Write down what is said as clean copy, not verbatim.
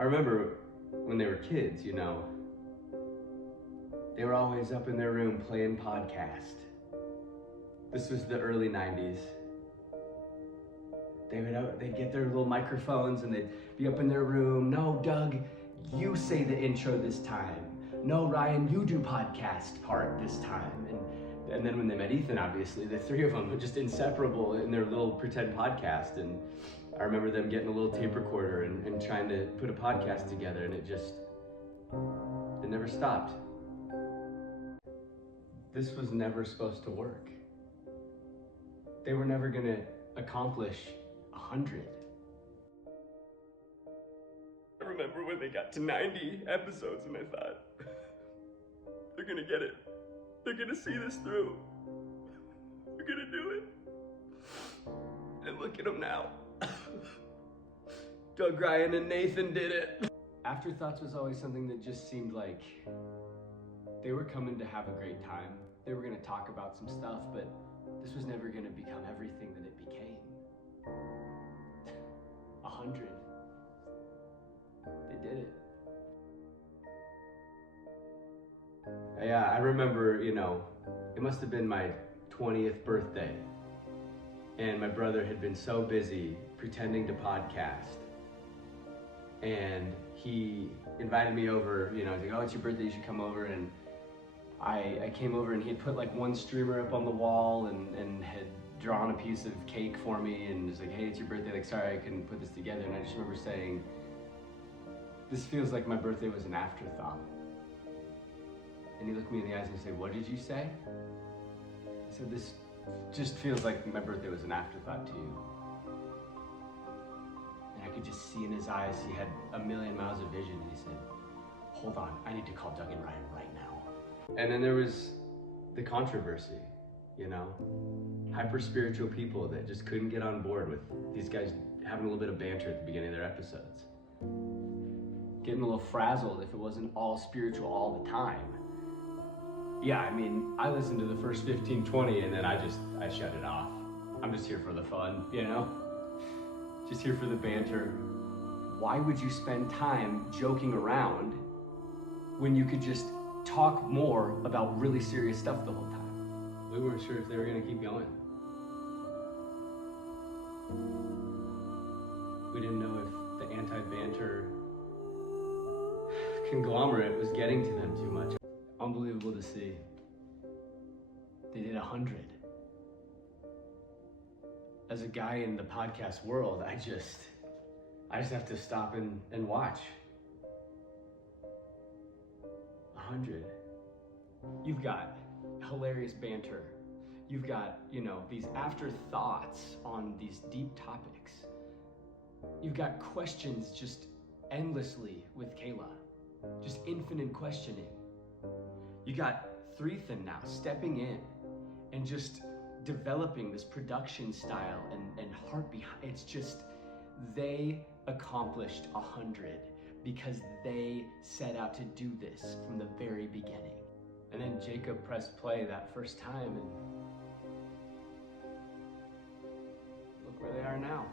I remember when they were kids, you know, they were always up in their room playing podcast. This was the early 90s. They'd get their little microphones and they'd be up in their room. No, Doug, you say the intro this time. No, Ryan, you do podcast part this time. And then when they met Ethan, obviously, the three of them were just inseparable in their little pretend podcast. And I remember them getting a little tape recorder and trying to put a podcast together, and it never stopped. This was never supposed to work. They were never gonna accomplish 100. I remember when they got to 90 episodes and I thought, they're gonna get it. They're gonna see this through. They're gonna do it. And look at them now. Doug, Ryan, and Nathan did it. Afterthoughts was always something that just seemed like they were coming to have a great time. They were gonna talk about some stuff, but this was never gonna become everything that it became. 100. They did it. Yeah, I remember, you know, it must have been my 20th birthday. And my brother had been so busy pretending to podcast. And he invited me over, you know, he's like, oh, it's your birthday, you should come over. And I came over and he had put like one streamer up on the wall and had drawn a piece of cake for me and was like, hey, it's your birthday, like, sorry, I couldn't put this together. And I just remember saying, this feels like my birthday was an afterthought. And he looked me in the eyes and said, what did you say? I said, this just feels like my birthday was an afterthought to you. And I could just see in his eyes, he had a million miles of vision, and he said, hold on, I need to call Doug and Ryan right now. And then there was the controversy, you know? Hyper-spiritual people that just couldn't get on board with these guys having a little bit of banter at the beginning of their episodes. Getting a little frazzled if it wasn't all spiritual all the time. Yeah, I mean, I listened to the first 15, 20 and then I shut it off. I'm just here for the fun, you know? Just here for the banter. Why would you spend time joking around when you could just talk more about really serious stuff the whole time? We weren't sure if they were gonna keep going. We didn't know if the anti-banter conglomerate was getting to them too much. Unbelievable to see. They did 100. As a guy in the podcast world, I just have to stop and watch. 100. You've got hilarious banter. You've got, you know, these afterthoughts on these deep topics. You've got questions just endlessly with Kayla. Just infinite questioning. You got Threethan now stepping in and just developing this production style and heart behind. It's just, they accomplished 100 because they set out to do this from the very beginning. And then Jacob pressed play that first time and look where they are now.